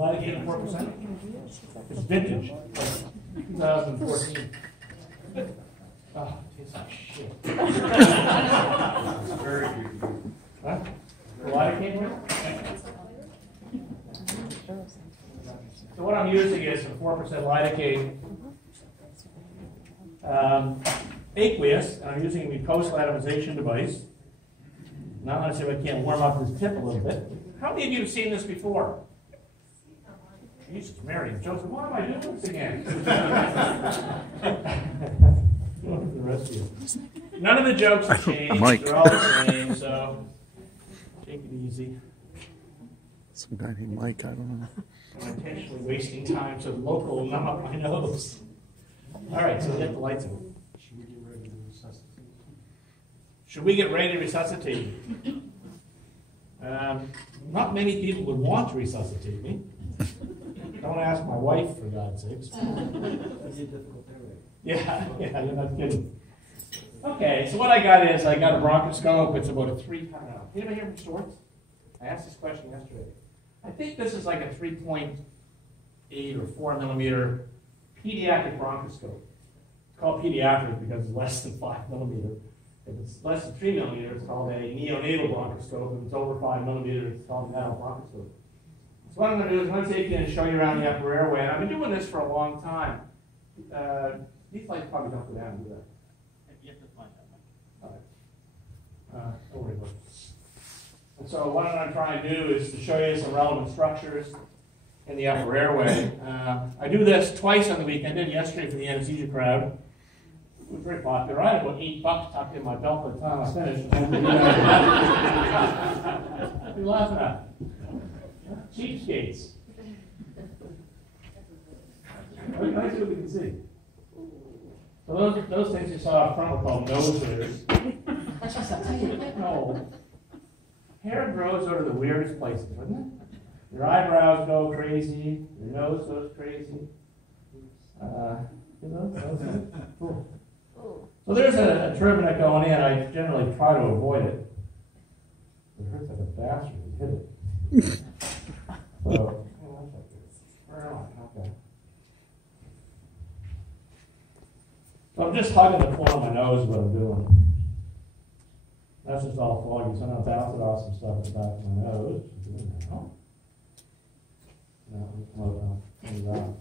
lidocaine at 4%? It's vintage, 2014. Oh, it tastes like shit. Very good. Huh? Lidocaine? So what I'm using is some 4% lidocaine aqueous, and I'm using a mucosal atomization device. Now I'm going to see if I can't warm up this tip a little bit. How many of you have seen this before? Jesus, Mary, Joseph, why am I doing this again? The rest of you. None of the jokes have changed. They're all the same, so take it easy. Some guy named Mike, I don't know. I'm intentionally wasting time so local will numb up my nose. All right, so get the lights on. Should we get ready to resuscitate you? Not many people would want to resuscitate me. Don't ask my wife, for God's sakes. Yeah, you're not kidding. Okay, so what I got is I got a bronchoscope. It's about a 3. I don't know. Anybody hear from Swartz? I asked this question yesterday. I think this is like a 3.8 or 4 millimeter pediatric bronchoscope. It's called pediatric because it's less than 5 millimeter. If it's less than 3 millimeters, it's called a neonatal bronchoscope. If it's over 5 millimeters, it's called an adult bronchoscope. So what I'm going to do is I'm going to take you and show you around the upper airway. And I've been doing this for a long time. These lights probably don't go down, do they? You have to find that one. All right. Don't worry about it. And so what I'm going to try and do is to show you some relevant structures in the upper airway. I do this twice on the week. I did yesterday for the anesthesia crowd. It was very popular. I had about $8 tucked in my belt by the time I finished. What are you laughing at? Cheapskates. Let me see what we can see. So those things you saw up front were called nose hairs. No. Hair grows out of the weirdest places, doesn't it? Your eyebrows go crazy. Your nose goes crazy. Cool. So there's a turbinate going in. I generally try to avoid it. It hurts like a bastard to hit it. So, okay. So I'm just hugging the corner of my nose, what I'm doing. That's just all foggy, so I'm going to bounce it off some stuff at the back of my nose. No,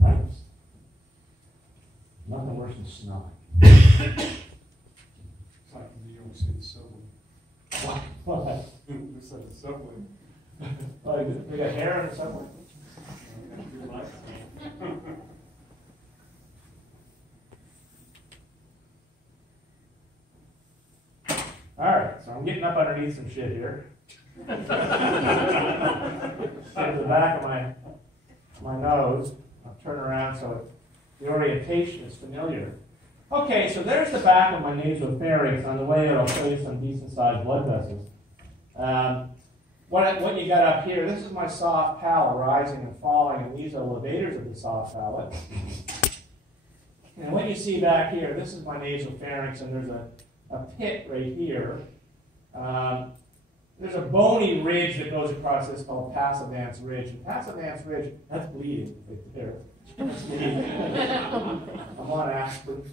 Pipes. Nothing worse than snot. It's like in New York City subway. What? It's like a subway. Oh, they got hair in the subway? All right, so I'm getting up underneath some shit here. Get to the back of my nose. I'll turn around so the orientation is familiar. Okay, so there's the back of my nasopharynx. On the way I'll show you some decent-sized blood vessels. What you got up here, this is my soft palate rising and falling, and these are levators of the soft palate. And what you see back here, this is my nasopharynx, and there's a pit right here. There's a bony ridge that goes across this called Passivant's Ridge. And Passivant's Ridge, that's bleeding right there. That's bleeding. I'm on aspirin.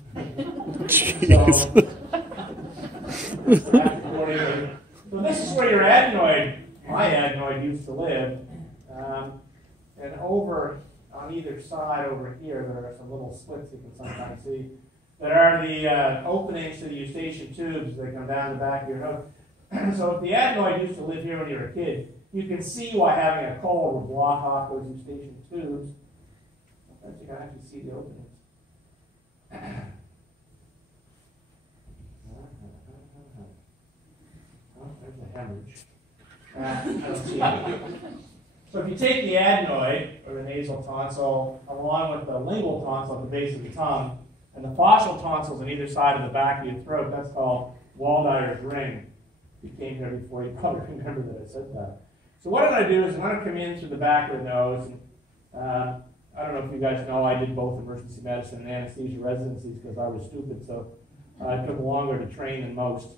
So this is where your adenoid, my adenoid, used to live. And over on either side over here, there are some little slits you can sometimes see. There are the openings to the eustachian tubes that come down the back of your nose. So if the adenoid used to live here when you were a kid, you can see why having a cold would block off those eustachian tubes. Sometimes you can actually see the openings. Oh, there's a hemorrhage. I don't see it. So if you take the adenoid, or the nasal tonsil, along with the lingual tonsil at the base of the tongue, and the faucial tonsils on either side of the back of your throat, that's called Waldeyer's ring. If you came here before, you probably remember that I said that. So what I'm going to do is I'm going to come in through the back of the nose. And, I don't know if you guys know, I did both emergency medicine and anesthesia residencies because I was stupid, so it took longer to train than most.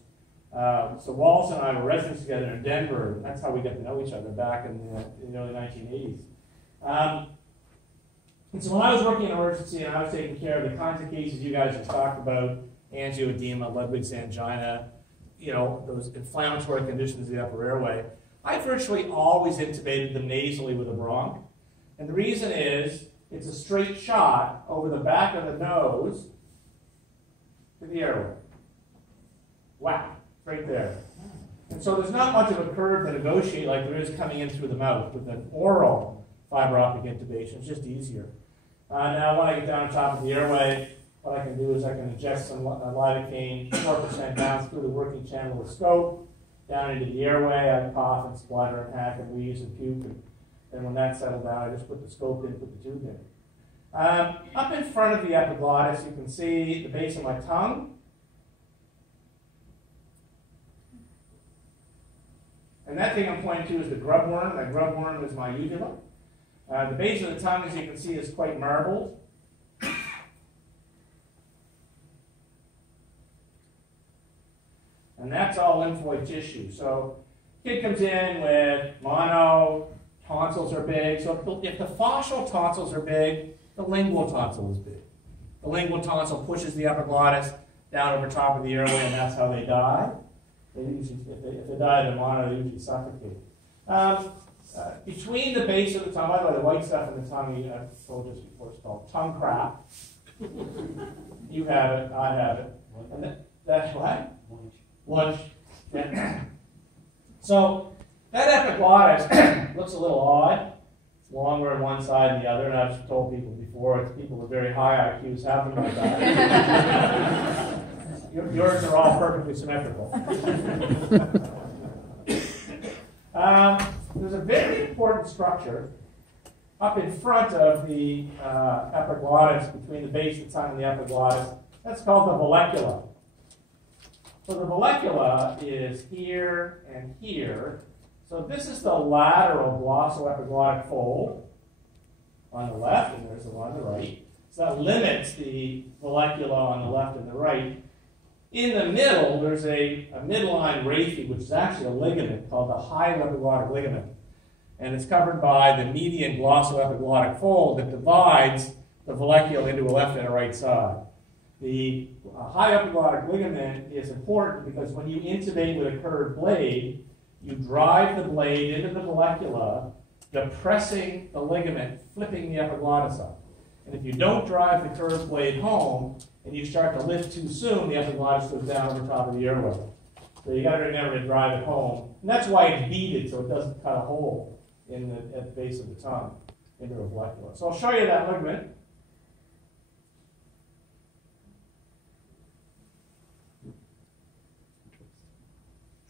So Wallace and I were residents together in Denver. That's how we got to know each other back in the early 1980s. And so when I was working in emergency and I was taking care of the kinds of cases you guys just talked about, angioedema, Ludwig's angina, those inflammatory conditions of the upper airway, I virtually always intubated them nasally with a bronch. And the reason is, it's a straight shot over the back of the nose to the airway. Whack, right there. And so there's not much of a curve to negotiate like there is coming in through the mouth. With an oral fiber optic intubation, it's just easier. Now when I get down on top of the airway, what I can do is I can inject some lidocaine, 4% down through the working channel of the scope, down into the airway. I cough and splutter and hack and wheeze and puke. And when that's settled down, I just put the scope in, put the tube in. Up in front of the epiglottis, you can see the base of my tongue. And that thing I'm pointing to is the grub worm. That grub worm is my uvula. The base of the tongue, as you can see, is quite marbled. And that's all lymphoid tissue. So kid comes in with mono, tonsils are big. So if the fascial tonsils are big, the lingual tonsil is big. The lingual tonsil pushes the epiglottis down over top of the airway, and that's how they die. They usually, if they die of mono, they usually suffocate. Between the base of the tongue, by the way, the white stuff in the tongue, I've told you this before, it's called tongue crap. You have it, I have it. And that's what? Lunch. Yeah. So that epiglottis looks a little odd. It's longer on one side than the other, and I've told people before, it's people with very high IQs have them like that. Yours are all perfectly symmetrical. There's a very important structure up in front of the epiglottis, between the base of the tongue and the epiglottis. That's called the vallecula. So the vallecula is here and here. So this is the lateral glossoepiglottic fold on the left, and there's the one on the right. So that limits the vallecula on the left and the right. In the middle, there's a midline raphe, which is actually a ligament called the hyoepiglottic ligament. And it's covered by the median glossoepiglottic fold that divides the vallecula into a left and a right side. The hyoepiglottic ligament is important because when you intubate with a curved blade, you drive the blade into the vallecula, depressing the ligament, flipping the epiglottis up. And if you don't drive the curved blade home, and you start to lift too soon, the epiglottis goes down over top of the airway. So you got to remember to drive it home. And that's why it's beaded, so it doesn't cut a hole at the base of the tongue into a vallecula. So I'll show you that ligament.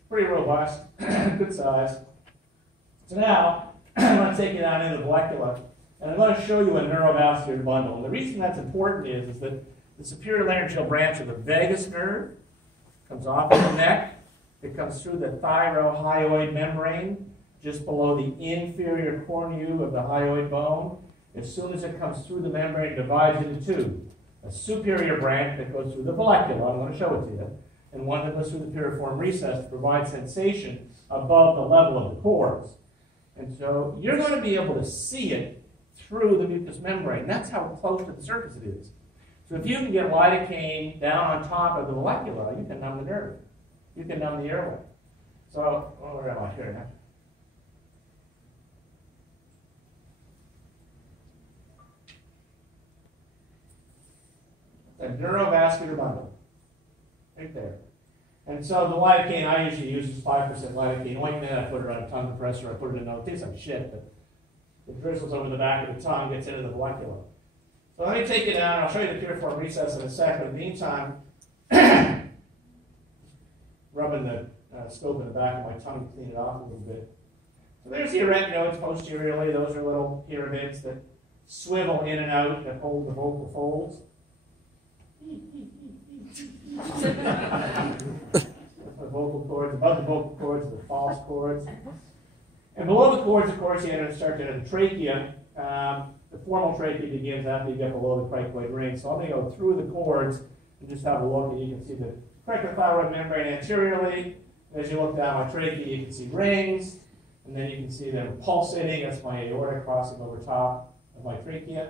Pretty robust, good size. So now, I'm going to take you down into the vallecula, and I'm going to show you a neurovascular bundle. And the reason that's important is that the superior laryngeal branch of the vagus nerve comes off of the neck. It comes through the thyrohyoid membrane, just below the inferior cornu of the hyoid bone. As soon as it comes through the membrane, it divides into two. A superior branch that goes through the vallecula, I'm going to show it to you, and one that goes through the piriform recess to provide sensation above the level of the cords. And so you're going to be able to see it through the mucous membrane. That's how close to the surface it is. So if you can get lidocaine down on top of the vallecula, you can numb the nerve. You can numb the airway. So, where am I here now? A neurovascular bundle. Right there. And so the lidocaine I usually use is 5% lidocaine ointment. I put it on a tongue compressor. I put it in a, it tastes like shit, but it drizzles over the back of the tongue, gets into the vallecula. So let me take it down. I'll show you the piriform recess in a second. In the meantime, rubbing the scope in the back of my tongue to clean it off a little bit. So there's the arytenoids posteriorly. Those are little pyramids that swivel in and out that hold the vocal folds. The vocal cords, above the vocal cords, the false cords. And below the cords, of course, you start to enter the trachea. The formal trachea begins after you get below the cricoid ring. So I'm going to go through the cords and just have a look, and you can see the Correct the thyroid membrane anteriorly. As you look down my trachea, you can see rings, and then you can see them pulsating. That's my aorta crossing over top of my trachea.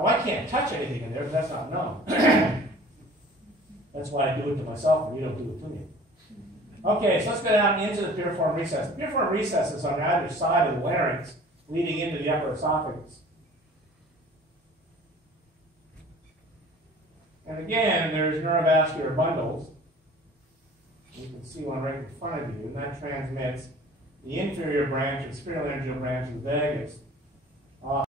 Now, I can't touch anything in there because that's not known. That's why I do it to myself, and you don't do it to me. Okay, so let's go down into the piriform recess. The piriform recess is on either side of the larynx, leading into the upper esophagus. And again, there's neurovascular bundles. You can see one right in front of you, and that transmits the inferior branch, the superior laryngeal branch of the vagus